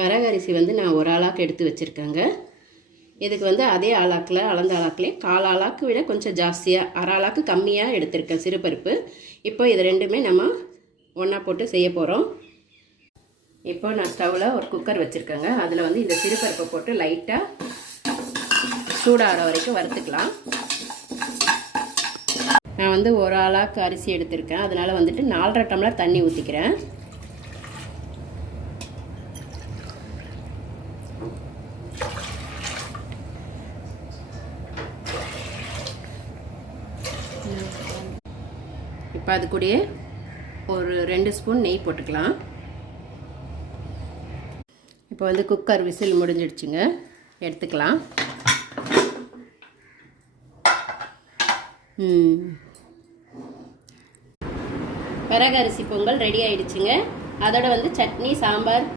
வரகரிசி வந்து நான் ஒரு ஆளாக்கு எடுத்து வச்சுருக்கேங்க. இதுக்கு வந்து அதே ஆளாக்கில் அளந்த ஆளாக்குலேயே 1/4 ஆளாக்கு விட கொஞ்சம் ஜாஸ்தியாக, 1/2 ஆளாக்கு கம்மியாக எடுத்திருக்கேன் சிறுபருப்பு. இப்போ இது ரெண்டுமே நம்ம ஒன்றா போட்டு செய்ய போகிறோம். இப்போ நான் ஸ்டவ்வில் ஒரு குக்கர் வச்சுருக்கேங்க. அதில் வந்து இந்த சிறுபருப்பை போட்டு லைட்டாக சூடாகிற வரைக்கும் வறுத்துக்கலாம். நான் வந்து ஒரு ஆளாக்கு அரிசி எடுத்திருக்கேன். அதனால் வந்துட்டு 4.5 டம்ளர் தண்ணி ஊற்றிக்கிறேன். இப்போ அது கூடயே ஒரு 2 ஸ்பூன் நெய் போட்டுக்கலாம். இப்போ வந்து குக்கர் விசில் முடிஞ்சிடுச்சுங்க, எடுத்துக்கலாம். வரகரிசி பொங்கல் ரெடி ஆயிடுச்சுங்க. அதோட வந்து சட்னி, சாம்பார்